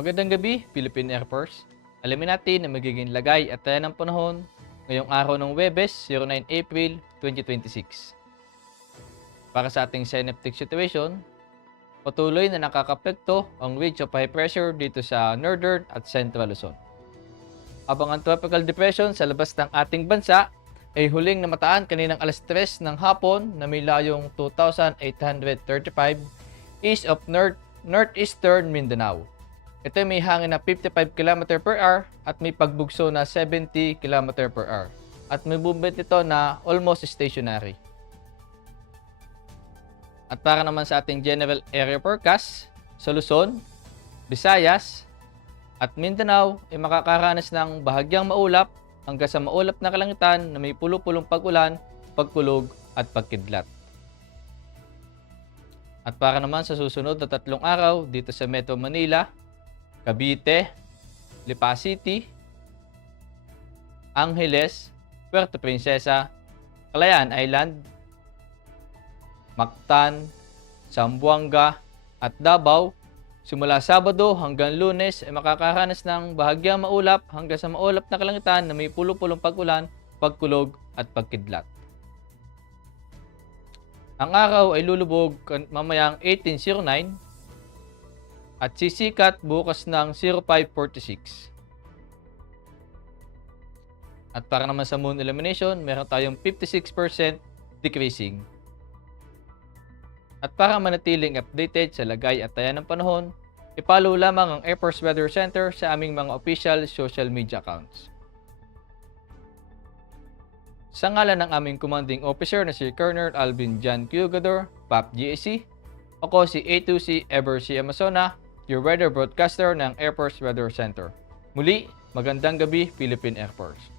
Magandang gabi, Philippine Air Force. Alamin natin ang magiging lagay at taya ng panahon ngayong araw ng Huwebes, 09 April 2026. Para sa ating synaptic situation, patuloy na nakakapekto ang ridge of high pressure dito sa Northern at Central Luzon. Habang ang tropical depression sa labas ng ating bansa ay huling namataan kaninang alas 3 ng hapon na may layong 2,835 east of northeastern Mindanao. Ito ay may hangin na 55 km per hour at may pagbugso na 70 km per hour. At may movement ito na almost stationary. At para naman sa ating general area forecast, sa Luzon, Visayas, at Mindanao ay makakaranas ng bahagyang maulap hanggang sa maulap na kalangitan na may pulo-pulong pag-ulan, pagkulog at pagkidlat. At para naman sa susunod na 3 araw dito sa Metro Manila, Cavite, Lipa City, Angeles, Puerto Princesa, Calayan Island, Mactan, Zamboanga at Davao, simula Sabado hanggang Lunes ay makakaranas ng bahagyang maulap hanggang sa maulap na kalangitan na may pulo-pulong pag-ulan, pagkulog at pagkidlat. Ang araw ay lulubog mamayang 18:09 at sisikat bukas ng 05:46. At para naman sa moon illumination, meron tayong 56% decreasing. At para manatiling updated sa lagay at taya ng panahon, i-follow lamang ang Air Force Weather Center sa aming mga official social media accounts. Sa ngalan ng aming commanding officer na si Colonel Alvin John Cugador, PAP GAC, ako si A2C Ever C. Amazona, your weather broadcaster ng Air Force Weather Center. Muli, magandang gabi, Philippine Air Force.